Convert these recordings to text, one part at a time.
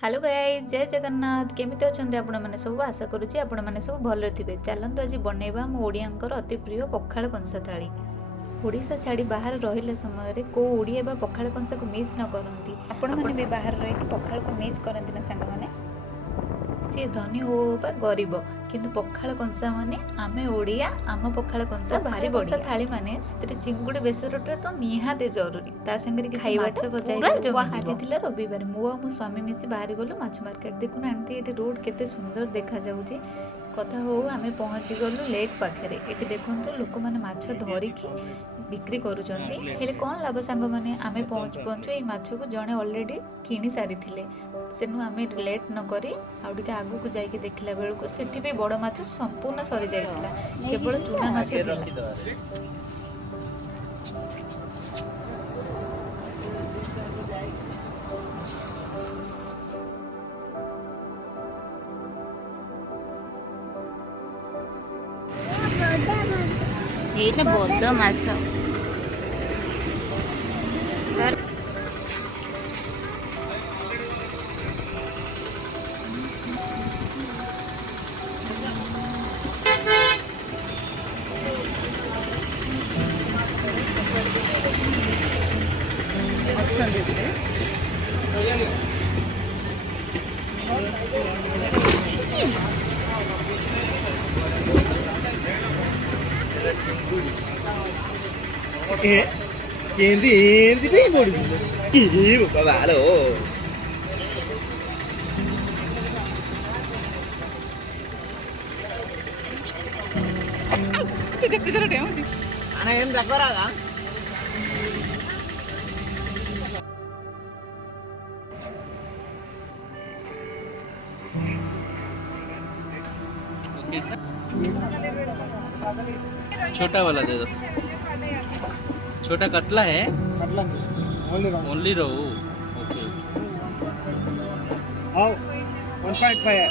Hello guys, जय जगन्नाथ। केमिति अछंती आपण माने सब? आशा करूची आपण माने सब भल थिबे। चलंतु आज बनेबा हम ओडियांकर अति प्रिय पखाल कंसा थाली। ओडिशा छाड़ी बाहर रहिला समय रे को ओडिया बा पखाल कंसा को मिस न करंती। आपण माने भी बाहर रहि के पखाल को मिस करंती ना संग माने? सी धनी हो बा गरीब किंतु पखाल कंसा माने आमे ओडिया आम पखाल कंसा भारी बढिया थाली माने सेतरे चिंगुडी बेसरटा तो निहाते जरूरी। ता संगे के खाइबाटा पूरा आज थिला रविवार मु आ मो स्वामी मिसी बाहर गलु माछ मार्केट। देखुन आंटी एटी रोड केते सुंदर देखा जाउची। कथा हो आमे पहुंची गलु लेक पाखरे। एटी देखंतु लोक माने माछ धरिकी बिक्री करूचंती। हेले कोन लाभ सांग माने आमे पहुंचु ए माछ को जणे ऑलरेडी किनी सारी थिले। सेनु आमे लेट न करी आउडिका आगु को जाइके देखला बेलको सेठी भी बड़ माछ संपूर्ण सरी जाइतिला, केवल चुना माछ थिला। ଏଇଟା ବଡ଼ ମାଛ। ఏంది పోయి బాలో ఏం దగ్గరగా छोटा वाला दे दो। छोटा कतला है, ओनली रोहू। ओके, आओ 1.5 है।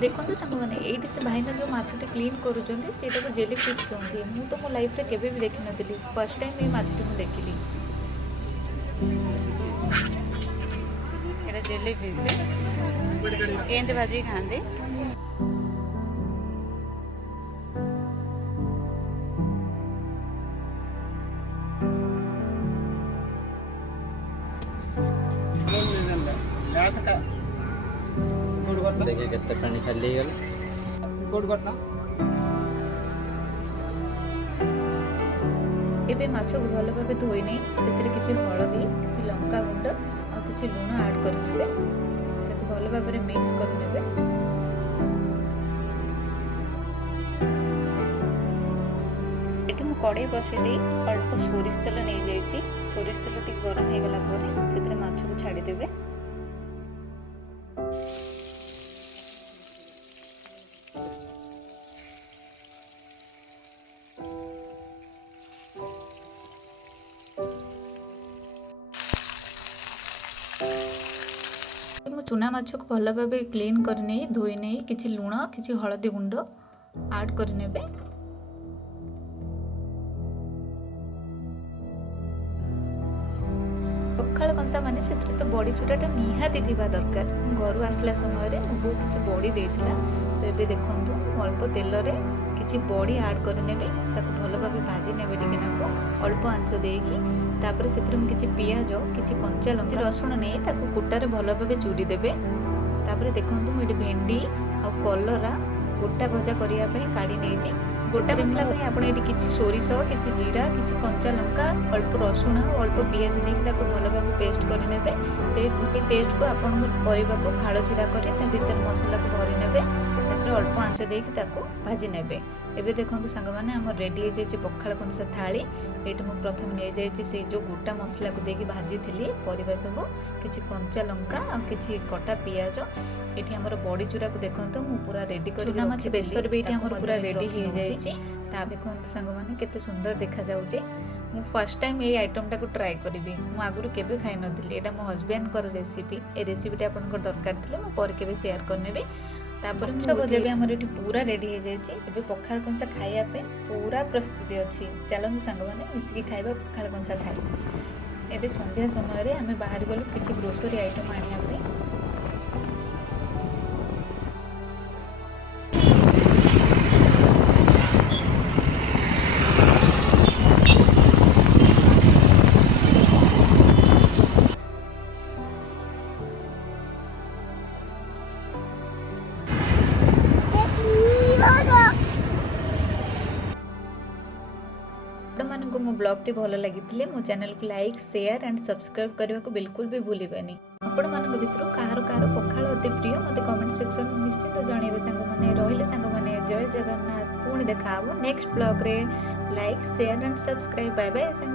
देखो सांग मैंने ये से भाईना जो मछटे क्लीन करूँ से जेली फिश कहते। मुझे तो मो लाइफ रे केबे भी देखी नथिली, फर्स्ट टाइम ये मछटी मु देखिली। एटा जेली फिश केंते भाजी खांदे। देखिए कितना पानी खाली गल कोड करना। एबे माछ को भल भाबे धोई नै सेतिर किछि हळदी किछि लंका गुंड आ किछि लूण ऐड कर नेबे। ताको भल भाबे मिक्स कर नेबे। एठी मु कड़ाई बसै दे अल्प सोरिष तेल नै जायछि। सोरिष तेल टिक गरम हे गला परे सेतिर माछ को छाडी देबे। चुना माछ को भल भाव क्लीन कर धोई नहीं किसी लुण किसी हलदी गुंड ऐड कर नेबे। पखाल कंसा माने से तो बड़ी चूराटा निहाती थिबा दरकार। घर आसला समय रे मो किसी बड़ी देथिला तो एबे देखंतु अल्प तेल रे किसी बड़ी ऐड कर नेबे। ताको भल भाव भाजी नेबे टिके नाको अल्प आंच देकी। तापर सेतिर हम किछि पियाज किछि कंचा लंका रसुण नै ताको कुटारे भल भाबे चूरी देबे। तापर देखंतु मु एटी भेंडी आ कलरा गोटा भजा करिया पई काढी नै छी। गोटा मसला पई आपण एटी किछि सोरिष किछि जीरा किछि कंचा लंका अल्प रसुण अल्प पियाज नै ताको भल भाबे पेस्ट करि नेबे। से पेस्ट को आपण परिबा को फाळो चिरा करी ता भीतर मसला को भरि नेबे। तापर अल्प आंच देकी ताको भाजी नेबे। एबे देखंतु संग माने हमर रेडी हे जे पखाल कंसा थाली। एटी मु प्रथम नै जायछि से जो गोटा मसला को देकी भाजी थिली परिबा सब किछि कंचा लंका आ किछि कटा पियाज। एटी हमर बड़ी चूरा को देखंतु मु पूरा रेडी करी चुना माछ बेसर भी एटी हमर पूरा रेडी हे जायछि। ता देखंतु संग माने केते सुंदर देखा जाउछि। ମୁଁ ଫାଷ୍ଟ ଟାଇମ୍ ଏଇ ଆଇଟମଟାକୁ ଟ୍ରାଏ କରିବି। ମୁଁ ଆଗରୁ କେବେ ଖାଇନଥିଲି। ଏଇଟା ମୋ ହଜବେଣ୍ଡଙ୍କର ରେସିପି। ଏ ରେସିପିଟା ଆପଣଙ୍କର ଦରକାର ଥିଲେ ମୁଁ ପରେ କେବେ ସେୟାର କରିନେବି। ତାପରେ ମାଛ ଭଜା ବି ଆମର ଏଠି ପୁରା ରେଡ଼ି ହେଇଯାଇଛି। ଏବେ ପଖାଳ କଂସା ଖାଇବା ପାଇଁ ପୁରା ପ୍ରସ୍ତୁତି ଅଛି। ଚାଲନ୍ତୁ ସାଙ୍ଗମାନେ ମିଶିକି ଖାଇବା ପଖାଳ କଂସା ଖାଇ। ଏବେ ସନ୍ଧ୍ୟା ସମୟରେ ଆମେ ବାହାରି ଗଲୁ କିଛି ଗ୍ରୋସରୀ ଆଇଟମ୍ ଆଣିବା ପାଇଁ। ଆପଣମାନଙ୍କୁ ମୋ ବ୍ଲଗ୍ଟି ଭଲ ଲାଗିଥିଲେ ମୋ ଚ୍ୟାନେଲକୁ ଲାଇକ୍ ସେୟାର ଆଣ୍ଡ ସବସ୍କ୍ରାଇବ୍ କରିବାକୁ ବିଲକୁଲ ବି ଭୁଲିବେନି। ଆପଣମାନଙ୍କ ଭିତରୁ କାହାର କାହାର ପଖାଳ ଅତି ପ୍ରିୟ ମୋତେ କମେଣ୍ଟ ସେକ୍ସନରେ ନିଶ୍ଚିନ୍ତ ଜଣାଇବେ ସାଙ୍ଗମାନେ। ରହିଲେ ସାଙ୍ଗମାନେ, ଜୟ ଜଗନ୍ନାଥ। ପୁଣି ଦେଖା ହେବ ନେକ୍ସଟ ବ୍ଲଗ୍ରେ। Like share and subscribe. Bye bye ସାଙ୍ଗ।